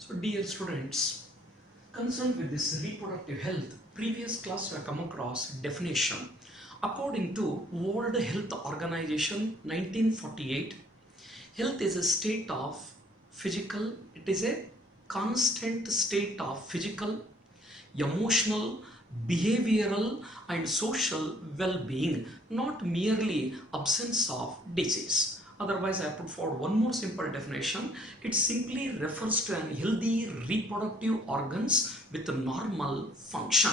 So dear students, concerned with this reproductive health, previous class we have come across definition. According to World Health Organization 1948, health is a state of physical, it is a constant state of physical, emotional, behavioral and social well-being, not merely absence of disease. Otherwise, I put forward one more simple definition. It simply refers to an healthy reproductive organs with a normal function.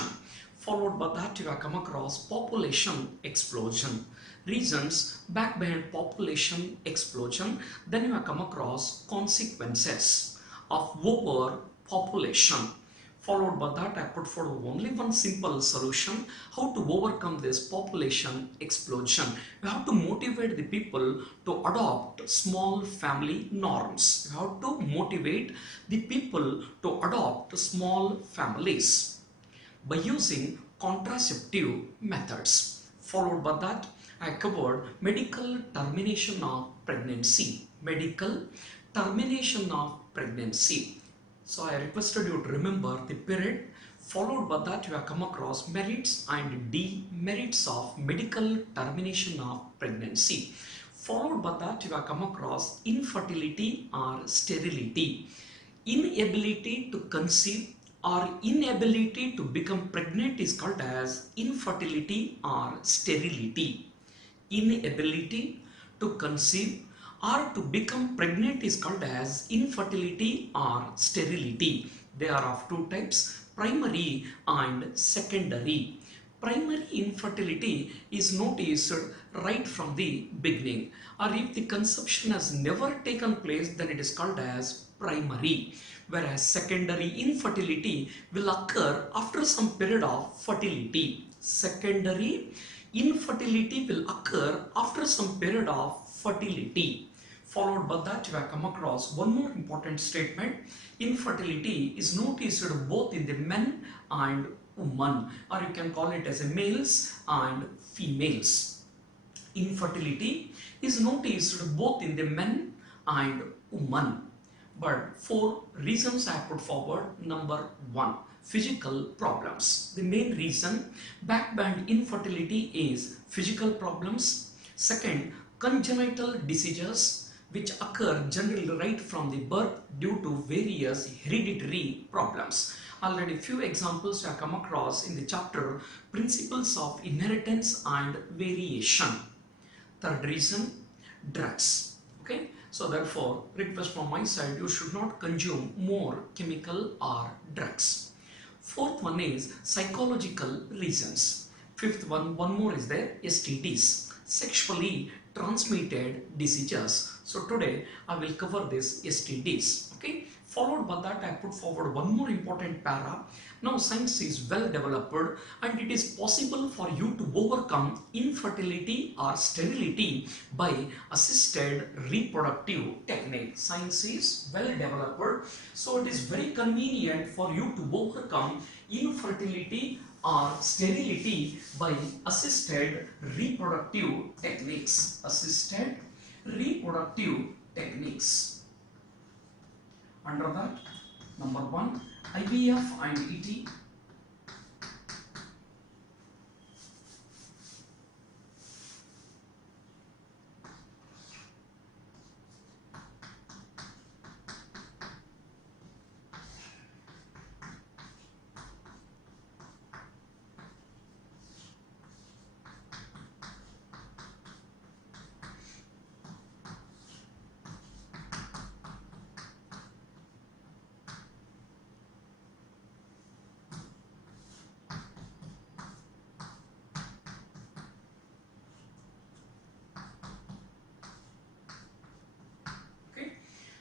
Followed by that, you have come across population explosion. Reasons back behind population explosion. Then you have come across consequences of overpopulation. Followed by that, I put forward only one simple solution how to overcome this population explosion. You have to motivate the people to adopt small family norms. You have to motivate the people to adopt small families by using contraceptive methods. Followed by that, I covered medical termination of pregnancy. Medical termination of pregnancy. So I requested you to remember the period. Followed by that, you have come across merits and demerits of medical termination of pregnancy. Followed by that, you have come across infertility or sterility. Inability to conceive or inability to become pregnant is called as infertility or sterility. Inability to conceive or to become pregnant is called as infertility or sterility. They are of two types, primary and secondary. Primary infertility is noticed right from the beginning, or if the conception has never taken place, then it is called as primary, whereas secondary infertility will occur after some period of fertility. Secondary infertility will occur after some period of fertility. Followed by that, you have come across one more important statement. Infertility is noticed both in the men and women, or you can call it as a males and females. Infertility is noticed both in the men and women. But four reasons I put forward. Number one, physical problems. The main reason backband infertility is physical problems. Second, congenital diseases which occur generally right from the birth due to various hereditary problems. Already few examples I have come across in the chapter Principles of Inheritance and Variation. Third reason, drugs. Okay, so therefore request from my side, you should not consume more chemical or drugs. Fourth one is psychological reasons. Fifth one more is there, STDs, sexually transmitted diseases. So today I will cover this STDs. Okay, followed by that I put forward one more important para. Now science is well developed and it is possible for you to overcome infertility or sterility by assisted reproductive technique. Science is well developed, so it is very convenient for you to overcome infertility or sterility by assisted reproductive techniques. Assisted reproductive techniques. Under that, number one, IVF and ET.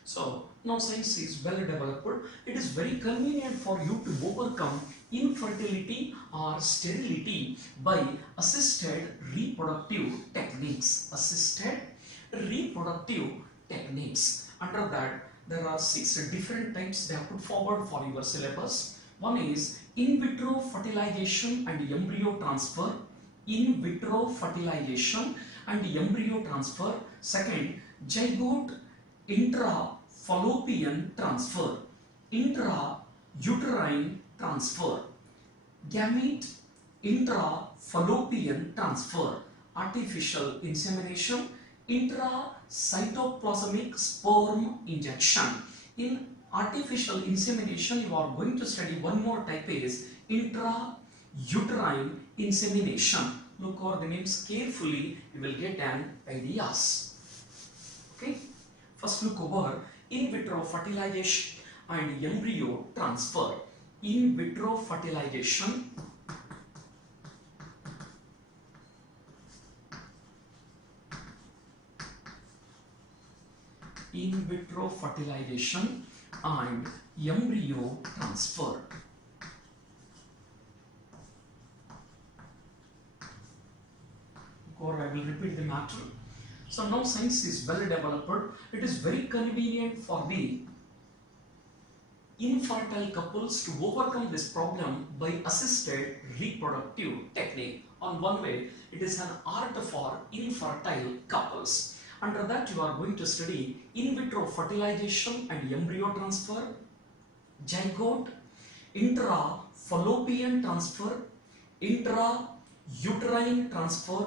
So now science is well developed. It is very convenient for you to overcome infertility or sterility by assisted reproductive techniques. Assisted reproductive techniques. Under that, there are 6 different types they have put forward for your syllabus. One is in vitro fertilization and embryo transfer. In vitro fertilization and embryo transfer. Second, zygote intrafallopian transfer. intrauterine transfer, gamete intrafallopian transfer, artificial insemination, intracytoplasmic sperm injection. In artificial insemination, you are going to study one more type is intrauterine insemination. Look over the names carefully, you will get an ideas. Okay, first look over in vitro fertilization and embryo transfer. In vitro fertilization, in vitro fertilization and embryo transfer. Or I will repeat the matter. So now science is well developed. It is very convenient for the infertile couples to overcome this problem by assisted reproductive technique. On one way, it is an art for infertile couples. Under that, you are going to study in vitro fertilization and embryo transfer, zygote, intrafallopian transfer, intrauterine transfer,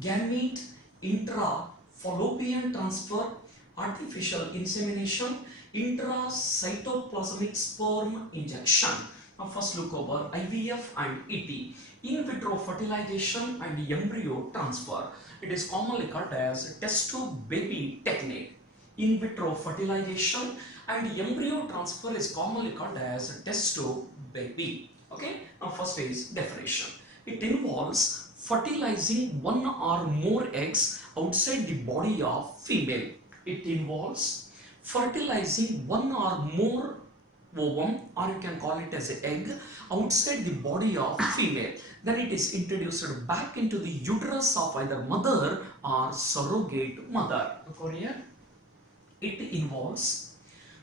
gamete intrafallopian transfer, artificial insemination, intracytoplasmic sperm injection. Now first look over IVF and ET. In vitro fertilization and embryo transfer. It is commonly called as test tube baby technique. In vitro fertilization and embryo transfer is commonly called as test tube baby. Okay. Now first is definition. It involves fertilizing one or more eggs outside the body of female. It involves fertilizing one or more ovum, or you can call it as an egg, outside the body of female. Then it is introduced back into the uterus of either mother or surrogate mother. Look over here. It involves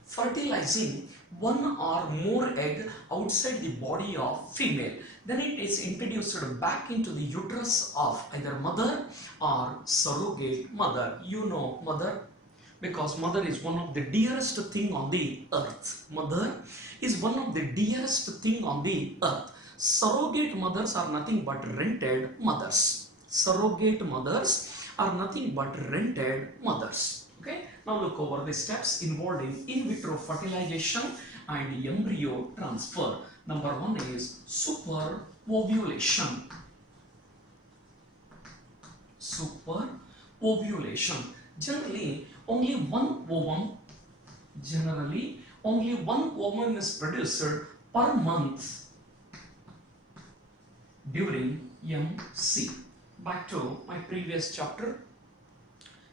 fertilizing one or more egg outside the body of female. Then it is introduced back into the uterus of either mother or surrogate mother. You know mother, because mother is one of the dearest thing on the earth. Mother is one of the dearest thing on the earth. Surrogate mothers are nothing but rented mothers. Surrogate mothers are nothing but rented mothers. Okay. Now look over the steps involved in vitro fertilization and embryo transfer. Number one is superovulation. Superovulation. Generally, only one ovum is produced per month during MC. Back to my previous chapter,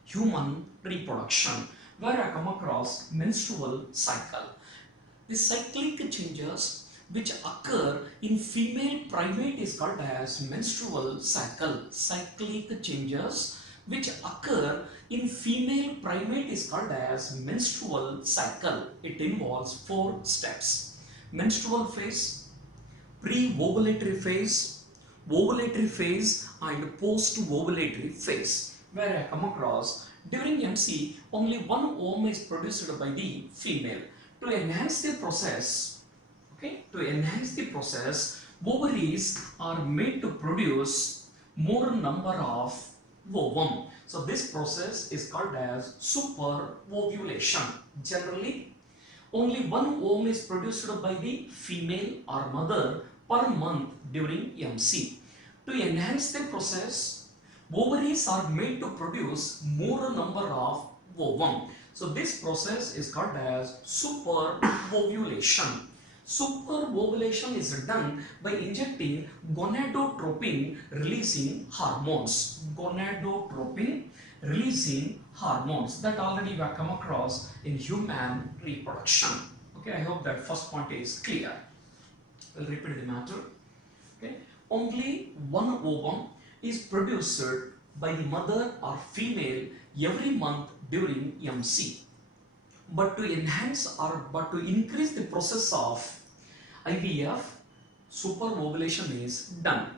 human reproduction, where I come across menstrual cycle. The cyclic changes which occur in female primate is called as menstrual cycle. Cyclic changes which occur in female primate is called as menstrual cycle. It involves 4 steps: menstrual phase, pre-ovulatory phase, ovulatory phase and post-ovulatory phase, where I come across during MC only one ovum is produced by the female. To enhance the process, ovaries are made to produce more number of ovum. So this process is called as superovulation. Generally, only one ovum is produced by the female or mother per month during MC. To enhance the process, ovaries are made to produce more number of ovum. So this process is called as superovulation. Superovulation is done by injecting gonadotropin releasing hormones. Gonadotropin releasing hormones that already we have come across in human reproduction. Okay, I hope that first point is clear. I'll repeat the matter. Okay, only one ovum is produced by the mother or female every month during MC. But to enhance or to increase the process of IVF, superovulation is done.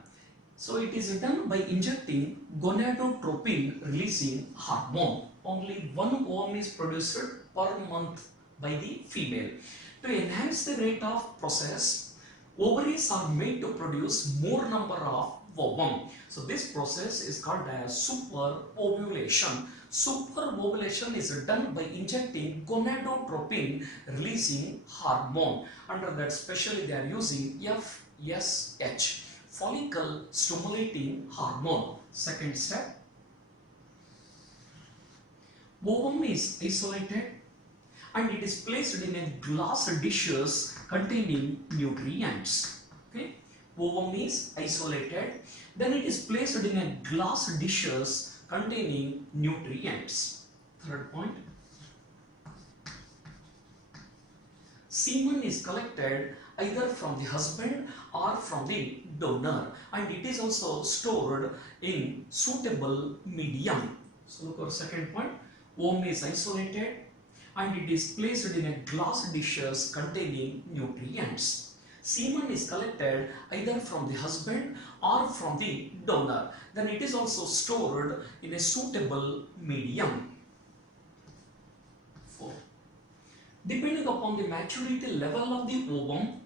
So it is done by injecting gonadotropin releasing hormone. Only one ovum is produced per month by the female. To enhance the rate of process, ovaries are made to produce more number of ovum. So this process is called as superovulation. Superovulation is done by injecting gonadotropin releasing hormone. Under that specially they are using FSH, follicle stimulating hormone. Second step, ovum is isolated and it is placed in a glass dishes containing nutrients. Okay, ovum is isolated, then it is placed in a glass dishes containing nutrients. Third point, semen is collected either from the husband or from the donor, and it is also stored in suitable medium. So look at the second point, ovum is isolated and it is placed in a glass dishes containing nutrients. Semen is collected either from the husband or from the donor. Then it is also stored in a suitable medium. 4. Depending upon the maturity level of the ovum,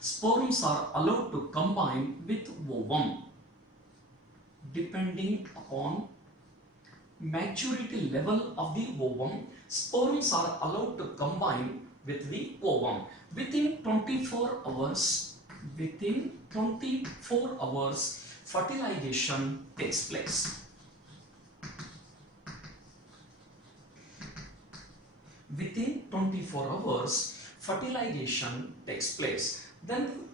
sperms are allowed to combine with ovum. Depending upon maturity level of the ovum, sperms are allowed to combine with the ovum. Within 24 hours, fertilization takes place. Within 24 hours, fertilization takes place. Then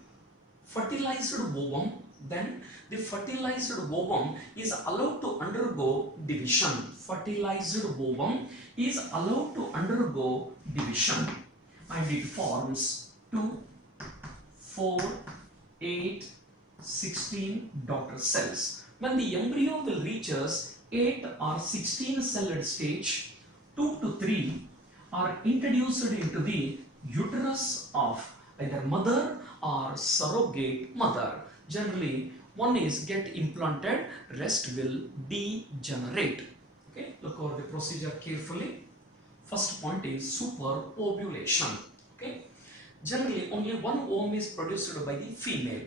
the fertilized ovum is allowed to undergo division. Fertilized ovum is allowed to undergo division and it forms 2, 4, 8, 16 daughter cells. When the embryo will reaches 8 or 16 celled stage, 2 to 3 are introduced into the uterus of either mother or surrogate mother. Generally, one is get implanted, rest will degenerate. Okay, look over the procedure carefully. First point is superovulation. Okay, generally only one ovum is produced by the female.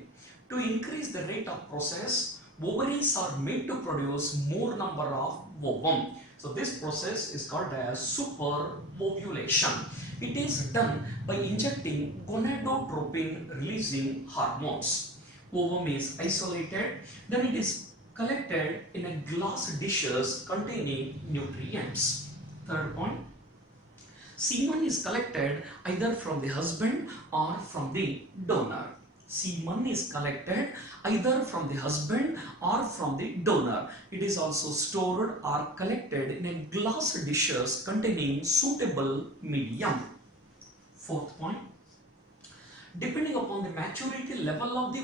To increase the rate of process, ovaries are made to produce more number of ovum. So this process is called as superovulation. It is done by injecting gonadotropin releasing hormones. Ovum is isolated, then it is collected in a glass dishes containing nutrients. Third point, semen is collected either from the husband or from the donor. Semen is collected either from the husband or from the donor. It is also stored or collected in a glass dishes containing suitable medium. Fourth point, depending upon the maturity level of the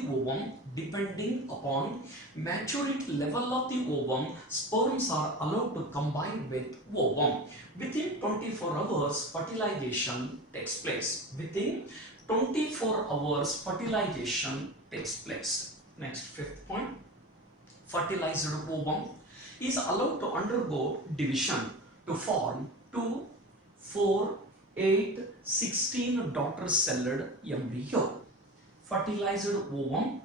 ovum, sperms are allowed to combine with ovum. Within 24 hours, fertilization takes place. Within 24 hours, fertilization takes place. Next, fifth point, fertilized ovum is allowed to undergo division to form 2, 4, 8, 16 daughter-celled embryo. Fertilized ovum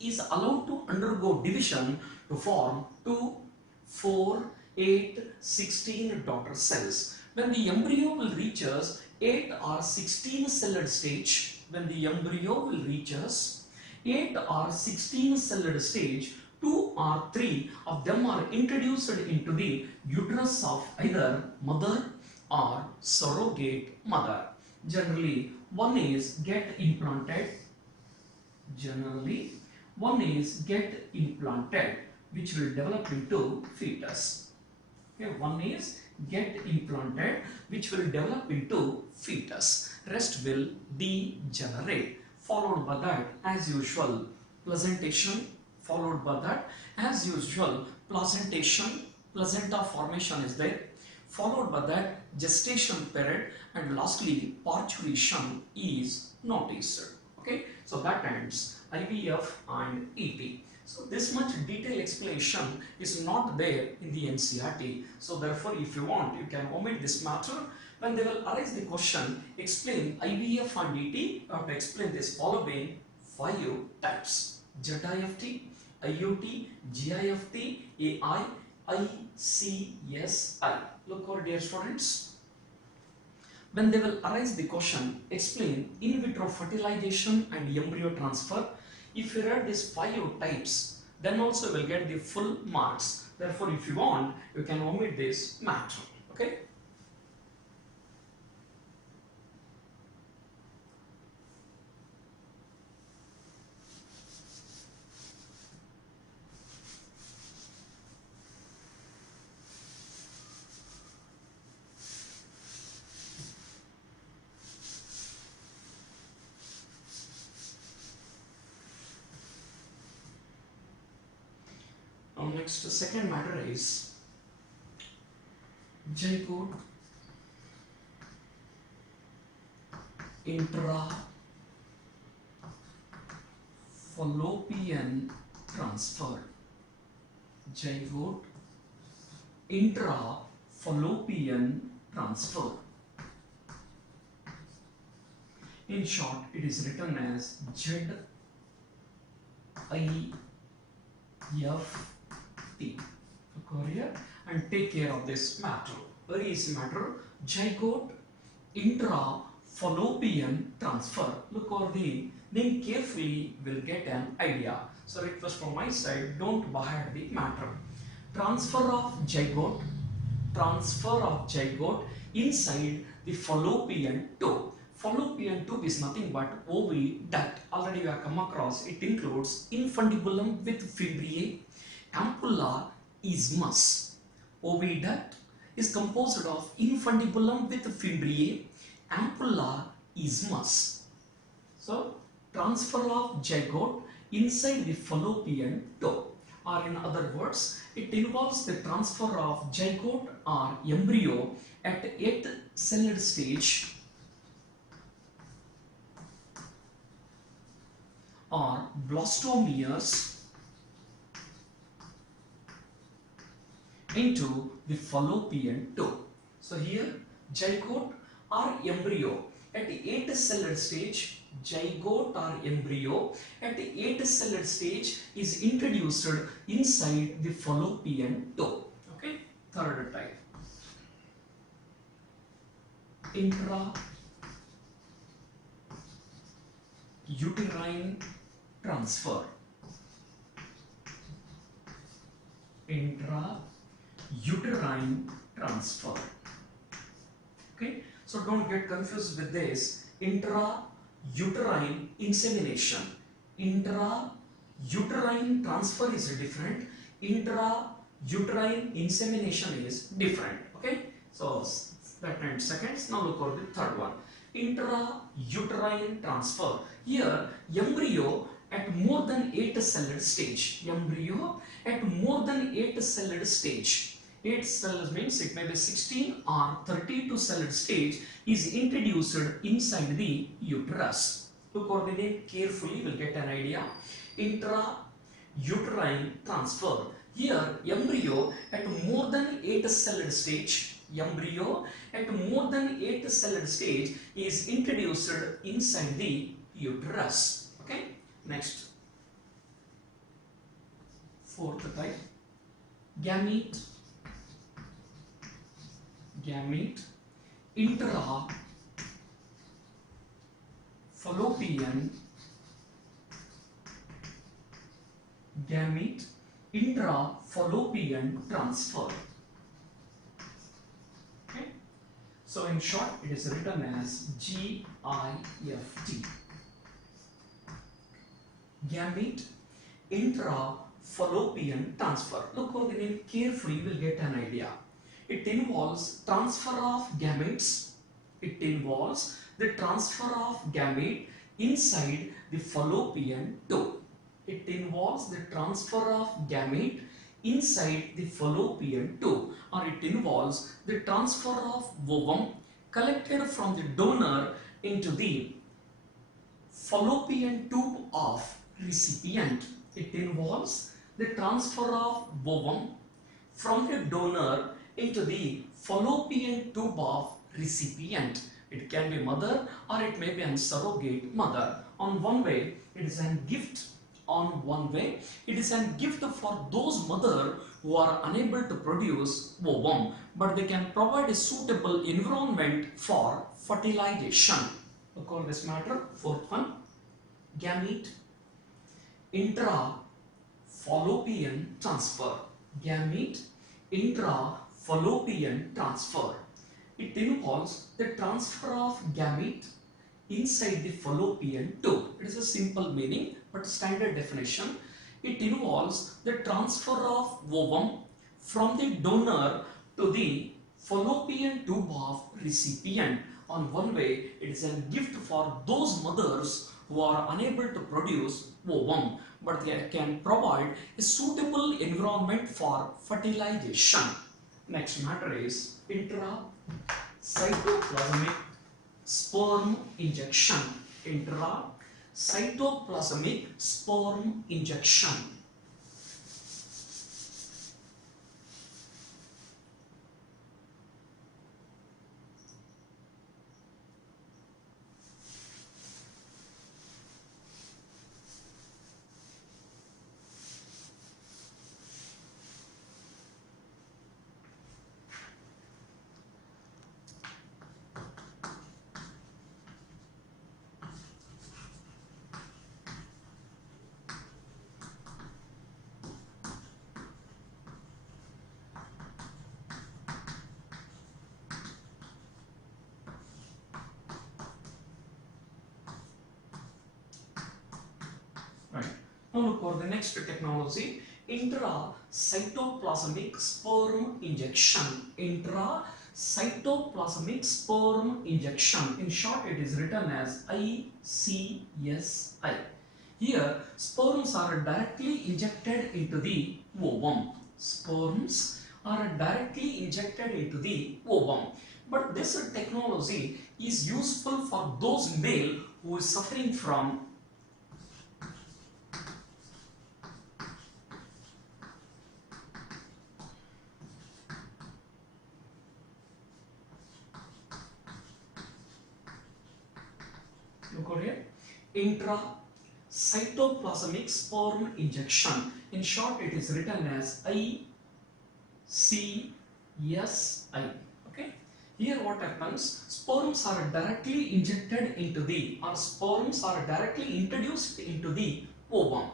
is allowed to undergo division to form 2, 4, 8, 16 daughter cells. When the embryo will reaches 8 or 16 celled stage, 2 or 3 of them are introduced into the uterus of either mother or surrogate mother. Generally, one is get implanted, which will develop into fetus. Okay, one is get implanted, which will develop into fetus. Rest will degenerate. Followed by that, as usual, placentation. Followed by that, as usual, placenta formation is there. Followed by that, gestation period, and lastly, parturition is noticed. Okay, so that ends IVF and EP. So this much detailed explanation is not there in the NCERT. So therefore, if you want, you can omit this matter. When they will arise the question, explain IVF and ET, you have to explain this following 5 types: ZIFT, IUT, GIFT, AI, ICSI. Look over, dear students. When they will arise the question, explain in vitro fertilization and embryo transfer. If you read these 5 types, then also will get the full marks. Therefore, if you want, you can omit this matter. Okay. Now next, the second matter is zygote intra-fallopian transfer. Zygote intra-fallopian transfer. In short, it is written as ZIFT. Look over here and take care of this matter. Very easy matter. Zygote intra-fallopian transfer. Look over the name carefully, will get an idea. So request from my side, don't bahad the matter. Transfer of zygote inside the fallopian tube. Fallopian tube is nothing but oviduct. Already we have come across. It includes infundibulum with fimbriae, ampulla, isthmus. Oviduct is composed of infundibulum with fimbriae, ampulla, isthmus. So transfer of zygote inside the fallopian tube, or in other words, it involves the transfer of zygote or embryo at 8th celled stage or blastomeres into the fallopian tube. So here zygote or embryo at the 8th celled stage, zygote or embryo at the 8th celled stage is introduced inside the fallopian tube. Okay, third type, intra-uterine transfer. Intra-uterine transfer. Okay, so don't get confused with this. Intra-uterine insemination. Intra-uterine transfer is different. Intra-uterine insemination is different. Okay, so that 10 seconds. Now look over the third one. Intra-uterine transfer. Here, embryo at more than 8 celled stage. Embryo at more than 8 celled stage. 8 cells means it may be 16 or 32 celled stage is introduced inside the uterus. Look over the name carefully, will get an idea. Intra-uterine transfer. Here, embryo at more than 8 celled stage. Embryo at more than 8 celled stage is introduced inside the uterus. Okay, next, fourth type, gamete intra-fallopian transfer. Okay, so in short, it is written as GIFT. Gamete intra-fallopian transfer. Look over the name carefully, you will get an idea. It involves transfer of gametes. It involves the transfer of gamete inside the fallopian tube. It involves the transfer of gamete inside the fallopian tube, or it involves the transfer of ovum collected from the donor into the fallopian tube of recipient. It involves the transfer of ovum from the donor into the fallopian tube of recipient. It can be mother or it may be a surrogate mother. On one way, it is a gift. On one way, it is a gift for those mother who are unable to produce ovum, but they can provide a suitable environment for fertilization. Look on this matter. Fourth one, gamete intra-fallopian transfer. Gamete intra-fallopian transfer. It involves the transfer of gamete inside the fallopian tube. It is a simple meaning but standard definition. It involves the transfer of ovum from the donor to the fallopian tube of recipient. On one way, it is a gift for those mothers who are unable to produce ovum, but they can provide a suitable environment for fertilization. Next matter is intracytoplasmic sperm injection. Intracytoplasmic sperm injection. Right. Now look for the next technology, intracytoplasmic sperm injection. Intracytoplasmic sperm injection. In short, it is written as ICSI. Here, sperms are directly injected into the ovum. Sperms are directly injected into the ovum. But this technology is useful for those male who is suffering from intracytoplasmic sperm injection. In short, it is written as ICSI. Okay. Here what happens? Sperms are directly injected into the, or sperms are directly introduced into the ovum.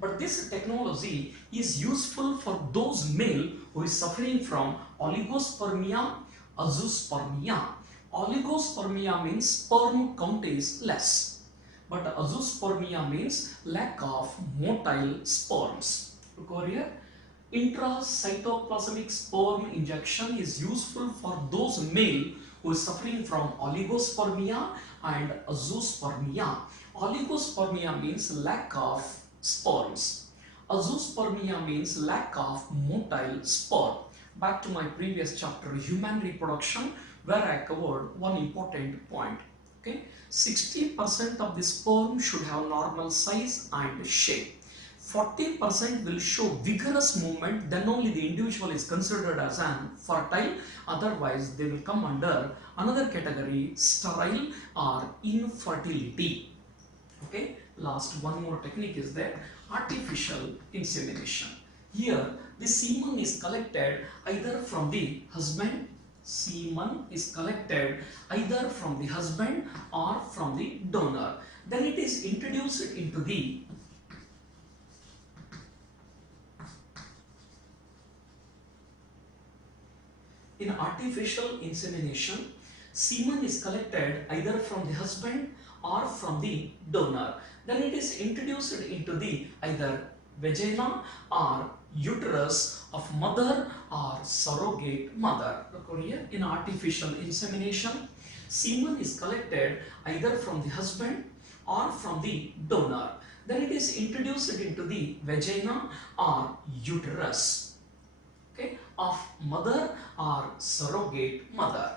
But this technology is useful for those male who is suffering from oligospermia, azoospermia. Oligospermia means sperm count is less, but azoospermia means lack of motile sperms. Look over here. Intracytoplasmic sperm injection is useful for those male who is suffering from oligospermia and azoospermia. Oligospermia means lack of sperms. Azoospermia means lack of motile sperm. Back to my previous chapter, human reproduction, where I covered one important point. Okay, 60% of the sperm should have normal size and shape. 40% will show vigorous movement, then only the individual is considered as an fertile, otherwise they will come under another category, sterile or infertility. Okay, last one more technique is there, artificial insemination. Here the semen is collected either from the husband, or from the donor. Then it is introduced into the in artificial insemination, semen is collected either from the husband or from the donor. Then it is introduced into the either vagina or uterus of mother or surrogate mother. Look here, in artificial insemination, semen is collected either from the husband or from the donor. Then it is introduced into the vagina or uterus, okay, of mother or surrogate mother.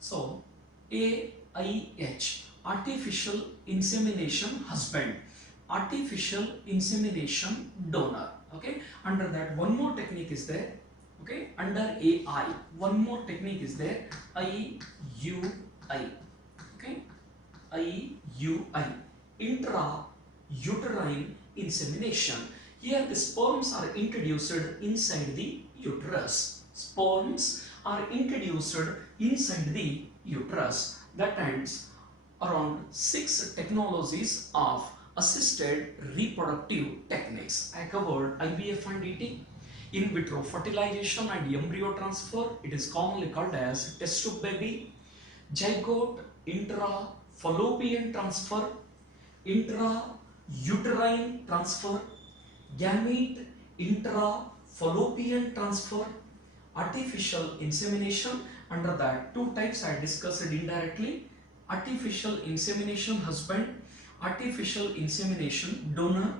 So AIH, artificial insemination husband. artificial insemination donor. Okay, under that one more technique is there. Okay, under AI one more technique is there, IUI. Okay, IUI, intrauterine insemination. Here the sperms are introduced inside the uterus. Sperms are introduced inside the uterus. That ends around 6 technologies of assisted reproductive techniques. I covered IVF and ET, in vitro fertilization and embryo transfer. It is commonly called as test tube baby, zygote intra-fallopian transfer, intra-uterine transfer, gamete intra-fallopian transfer, artificial insemination. Under that, 2 types I discussed indirectly: artificial insemination husband, artificial insemination donor,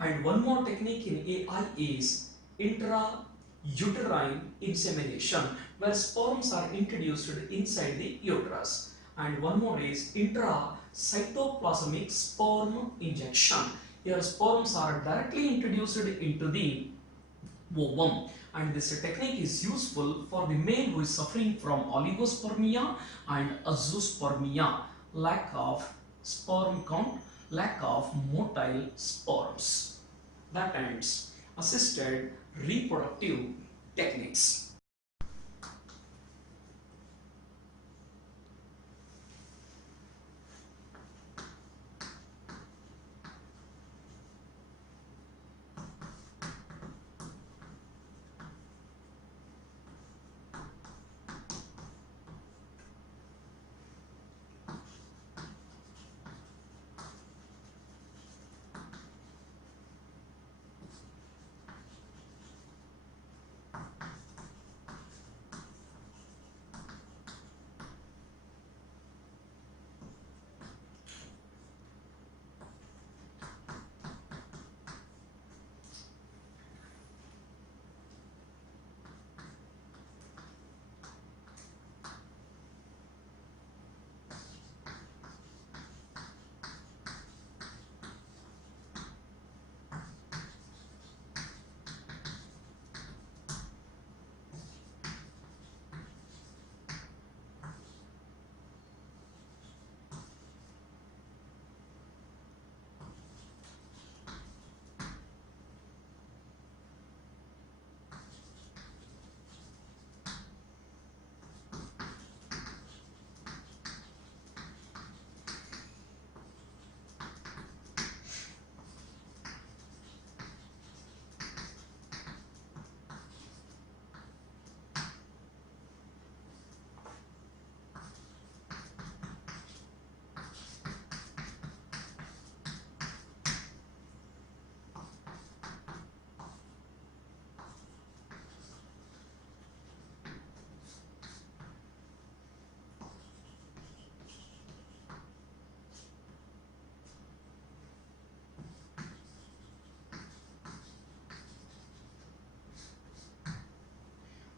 and one more technique in AI is intrauterine insemination, where sperms are introduced inside the uterus. And one more is intracytoplasmic sperm injection. Here sperms are directly introduced into the ovum, and this technique is useful for the male who is suffering from oligospermia and azoospermia, lack of sperm count, lack of motile sperms. That ends assisted reproductive techniques.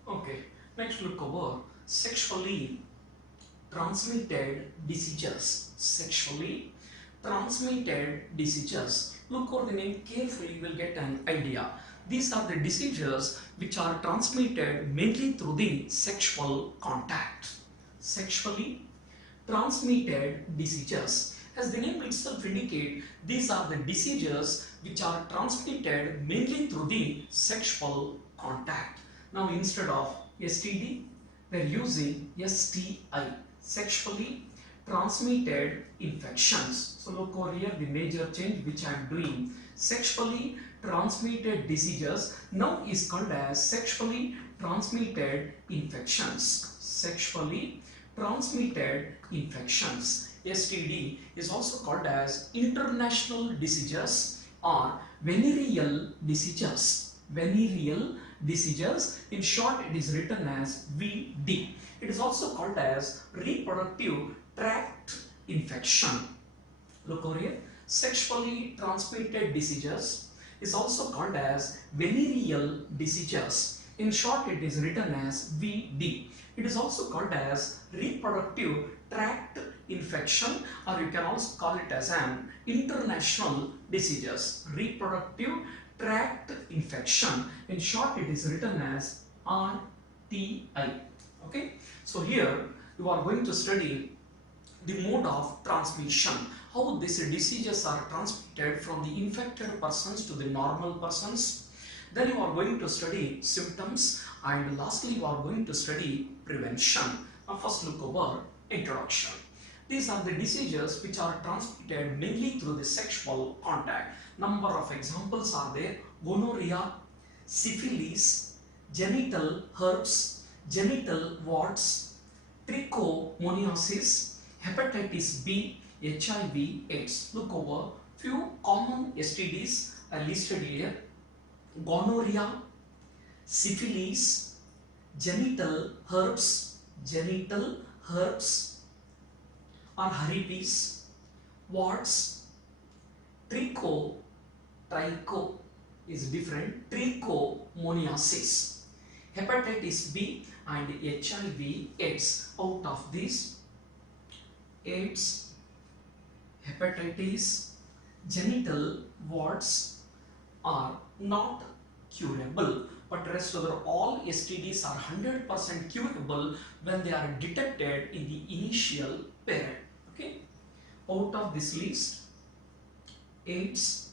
Okay, next look over sexually transmitted diseases. Sexually transmitted diseases. Look over the name carefully, you will get an idea. These are the diseases which are transmitted mainly through the sexual contact. Sexually transmitted diseases. As the name itself indicates, these are the diseases which are transmitted mainly through the sexual contact. Now instead of STD, they are using STI, sexually transmitted infections. So look over here, the major change which I am doing. Sexually transmitted diseases now is called as sexually transmitted infections. Sexually transmitted infections. STD is also called as international diseases or venereal diseases. Venereal diseases, in short it is written as VD. It is also called as reproductive tract infection. Look over here, sexually transmitted diseases is also called as venereal diseases. In short it is written as VD. It is also called as reproductive tract infection, or you can also call it as an international diseases, reproductive tract infection. In short, it is written as RTI. Okay, so here you are going to study the mode of transmission, how these diseases are transmitted from the infected persons to the normal persons. Then you are going to study symptoms, and lastly you are going to study prevention. Now first look over introduction. These are the diseases which are transmitted mainly through the sexual contact. Number of examples are there: gonorrhea, syphilis, genital herpes, genital warts, trichomoniasis, hepatitis B, HIV, AIDS. Look over few common STDs are listed here: gonorrhea, syphilis, genital herpes or herpes, warts, tricho is different, trichomoniasis, hepatitis B and HIV, AIDS. Out of these, AIDS, hepatitis, genital warts are not curable, but rest of all STDs are 100% curable when they are detected in the initial period. Okay, out of this list, AIDS,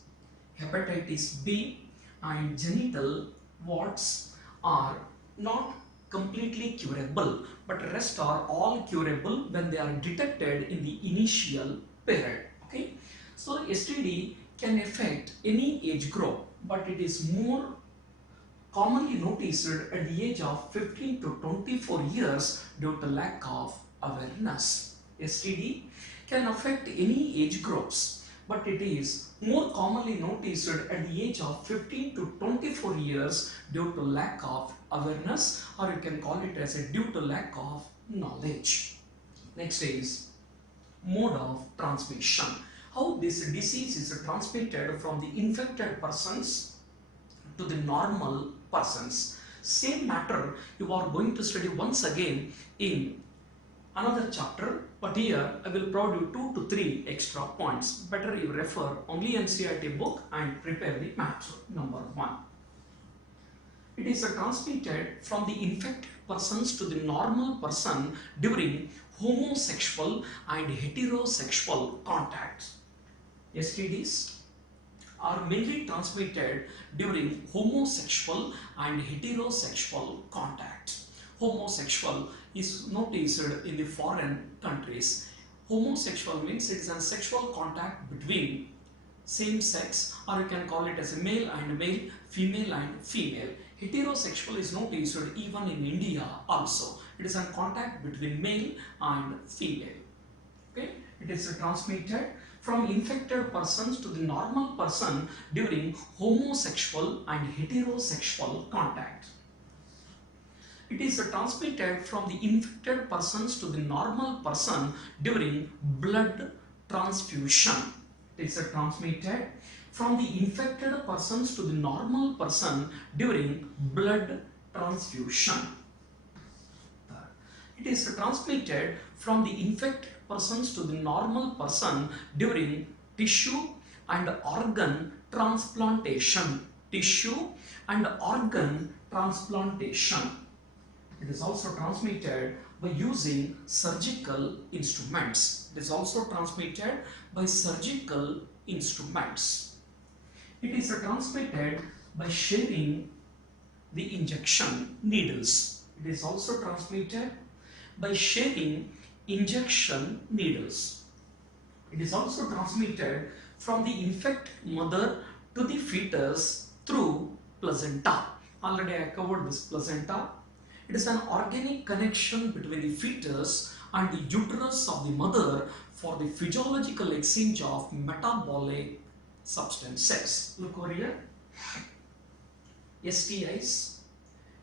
hepatitis B and genital warts are not completely curable, but rest are all curable when they are detected in the initial period. Okay, so STD can affect any age group, but it is more commonly noticed at the age of 15 to 24 years due to lack of awareness. STD can affect any age groups, but it is more commonly noticed at the age of 15 to 24 years due to lack of awareness, or you can call it as a due to lack of knowledge. Next is mode of transmission. How this disease is transmitted from the infected persons to the normal persons. Same matter you are going to study once again in another chapter, but here I will provide you 2 to 3 extra points. Better you refer only NCERT book and prepare the matter. Number 1. It is transmitted from the infected persons to the normal person during homosexual and heterosexual contact. STDs are mainly transmitted during homosexual and heterosexual contact. Homosexual is noticed in the foreign countries. Homosexual means it is a sexual contact between same sex, or you can call it as a male and male, female and female. Heterosexual is noticed even in India also. It is a contact between male and female. Okay, it is transmitted from infected persons to the normal person during homosexual and heterosexual contact. It is transmitted from the infected persons to the normal person during blood transfusion. It is transmitted from the infected persons to the normal person during blood transfusion. It is transmitted from the infected persons to the normal person during tissue and organ transplantation. Tissue and organ transplantation. It is also transmitted by using surgical instruments. It is also transmitted by surgical instruments. It is transmitted by sharing the injection needles. It is also transmitted by sharing injection needles. It is also transmitted from the infected mother to the fetus through placenta. Already I covered this placenta. It is an organic connection between the fetus and the uterus of the mother for the physiological exchange of metabolic substances. Look over here. STIs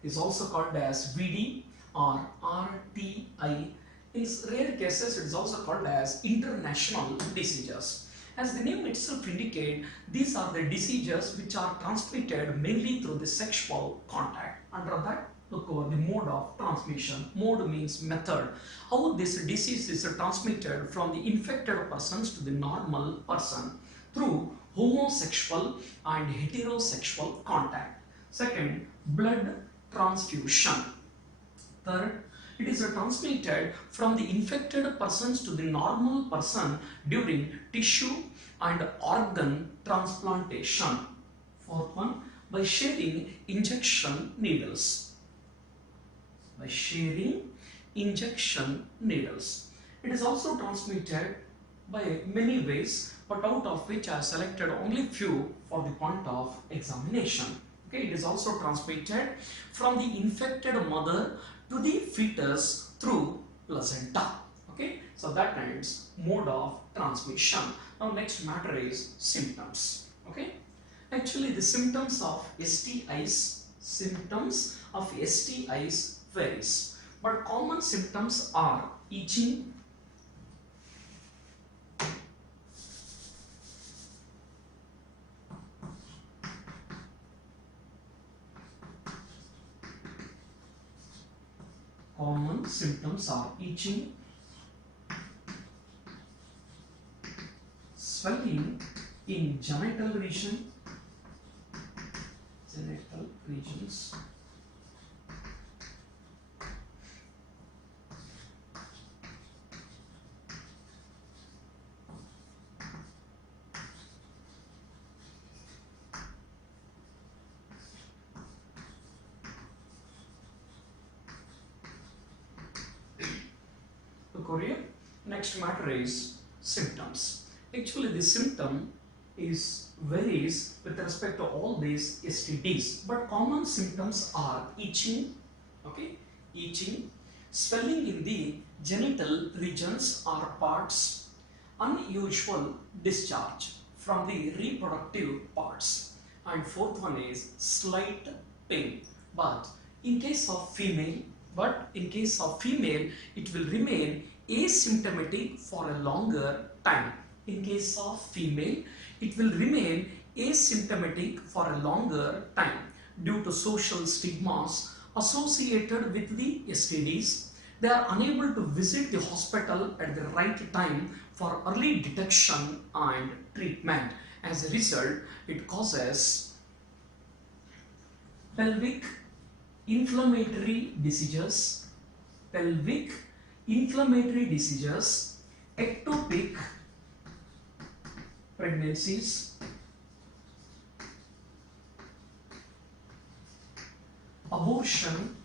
is also called as VD or RTI. In rare cases, it is also called as international diseases. As the name itself indicates, these are the diseases which are transmitted mainly through the sexual contact. Under that, look over the mode of transmission. Mode means method. How this disease is transmitted from the infected persons to the normal person through homosexual and heterosexual contact. Second, blood transfusion. Third, it is transmitted from the infected persons to the normal person during tissue and organ transplantation. Fourth one, by sharing injection needles. By sharing injection needles. It is also transmitted by many ways, but out of which I have selected only few for the point of examination. Okay, it is also transmitted from the infected mother to the fetus through placenta. Okay, so that ends mode of transmission. Now next matter is symptoms. Okay, actually the symptoms of STIs varies, but common symptoms are itching, swelling in genital regions, Korea. Next matter is symptoms. Actually, the symptom varies with respect to all these STDs, but common symptoms are itching, okay, itching, swelling in the genital regions or parts, unusual discharge from the reproductive parts, and fourth one is slight pain. But in case of female, it will remain asymptomatic for a longer time. In case of female, it will remain asymptomatic for a longer time due to social stigmas associated with the STDs. They are unable to visit the hospital at the right time for early detection and treatment. As a result, it causes pelvic inflammatory diseases, ectopic pregnancies, abortion,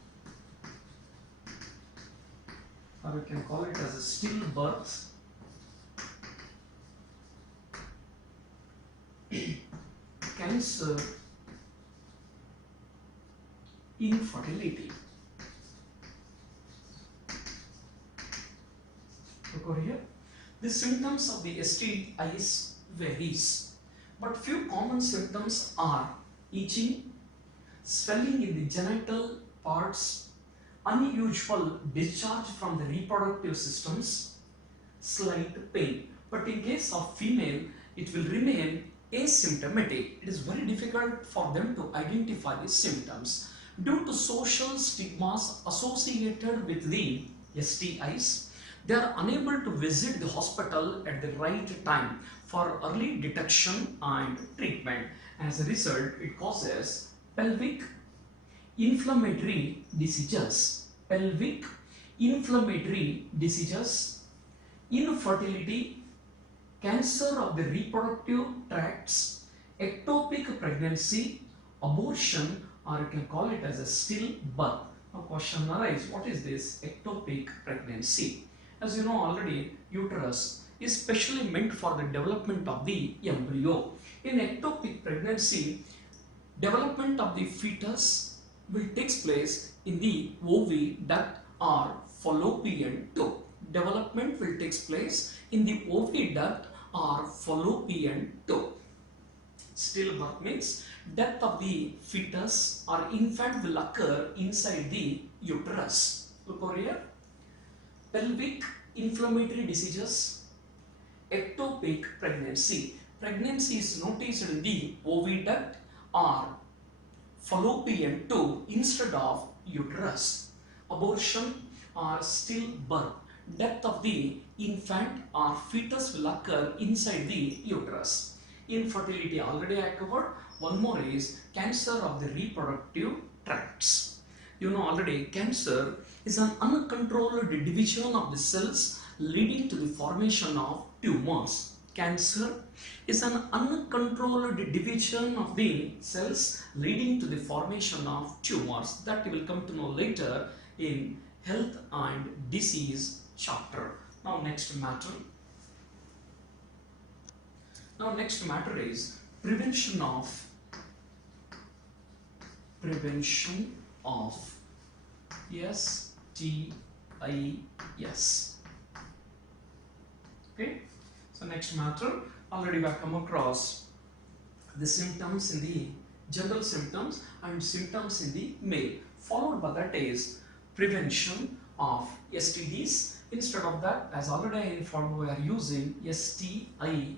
or we can call it as a stillbirth, cancer, infertility. Look over here. The symptoms of the STIs varies, but few common symptoms are itching, swelling in the genital parts, unusual discharge from the reproductive systems, slight pain. But in case of female, it will remain asymptomatic. It is very difficult for them to identify the symptoms due to social stigmas associated with the STIs. They are unable to visit the hospital at the right time for early detection and treatment. As a result, it causes pelvic inflammatory diseases, infertility, cancer of the reproductive tracts, ectopic pregnancy, abortion, or you can call it as a stillbirth. Now question arises, what is this ectopic pregnancy? As you know already, uterus is specially meant for the development of the embryo. In ectopic pregnancy, development of the fetus will take place in the oviduct or fallopian tube. Development will take place in the oviduct or fallopian tube. Stillbirth means death of the fetus or infant will occur inside the uterus. Look over here. Pelvic inflammatory diseases, ectopic pregnancy. Pregnancy is noticed in the oviduct or fallopian tube instead of uterus. Abortion or stillbirth, death of the infant or fetus will occur inside the uterus. Infertility already I covered. One more is cancer of the reproductive tracts. You know already cancer is an uncontrolled division of the cells leading to the formation of tumors. Cancer is an uncontrolled division of the cells leading to the formation of tumors. That you will come to know later in health and disease chapter. Now next matter. Now next matter is prevention of STIs. Okay, so next matter, already we have come across the symptoms in the general symptoms and symptoms in the male. Followed by that is prevention of STDs. Instead of that, as already I informed, we are using STIs.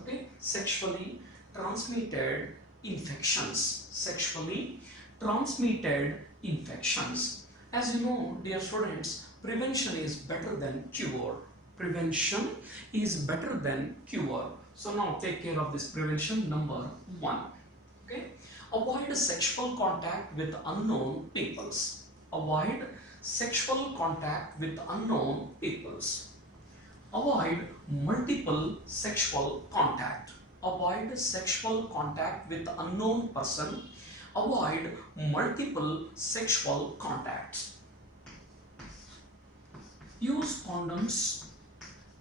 Okay, sexually transmitted infections. Sexually transmitted infections. As you know, dear students, prevention is better than cure. Prevention is better than cure. So now take care of this prevention. Number 1. Okay, avoid sexual contact with unknown peoples. Avoid sexual contact with unknown peoples. Avoid multiple sexual contact. Avoid sexual contact with unknown person. Avoid multiple sexual contacts. Use condoms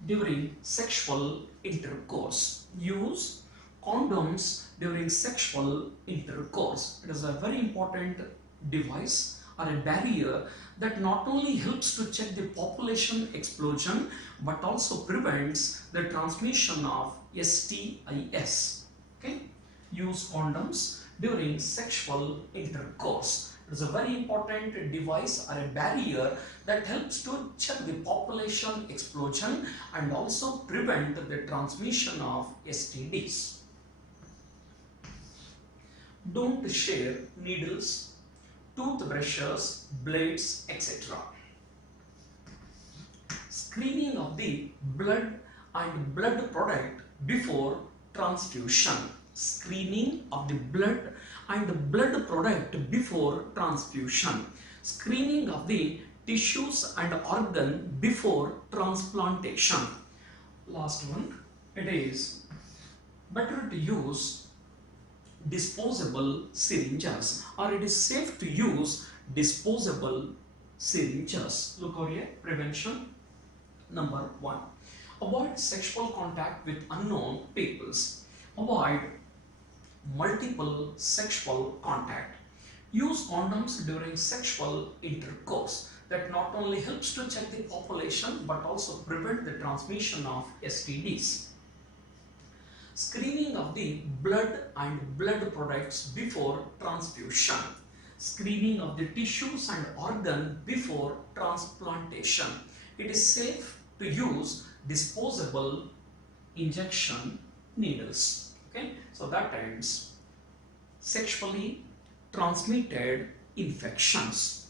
during sexual intercourse. Use condoms during sexual intercourse. It is a very important device or a barrier that not only helps to check the population explosion but also prevents the transmission of STIs. Okay? Use condoms during sexual intercourse. It is a very important device or a barrier that helps to check the population explosion and also prevent the transmission of STDs. Don't share needles, toothbrushes, blades, etc. Screening of the blood and blood product before transfusion. Screening of the blood and blood product before transfusion. Screening of the tissues and organ before transplantation. Last one, it is better to use disposable syringes, or it is safe to use disposable syringes. Look over here, prevention. Number 1, avoid sexual contact with unknown peoples. Avoid multiple sexual contact. Use condoms during sexual intercourse. That not only helps to check the population but also prevent the transmission of STDs. Screening of the blood and blood products before transfusion. Screening of the tissues and organ before transplantation. It is safe to use disposable injection needles. Okay, so that ends sexually transmitted infections.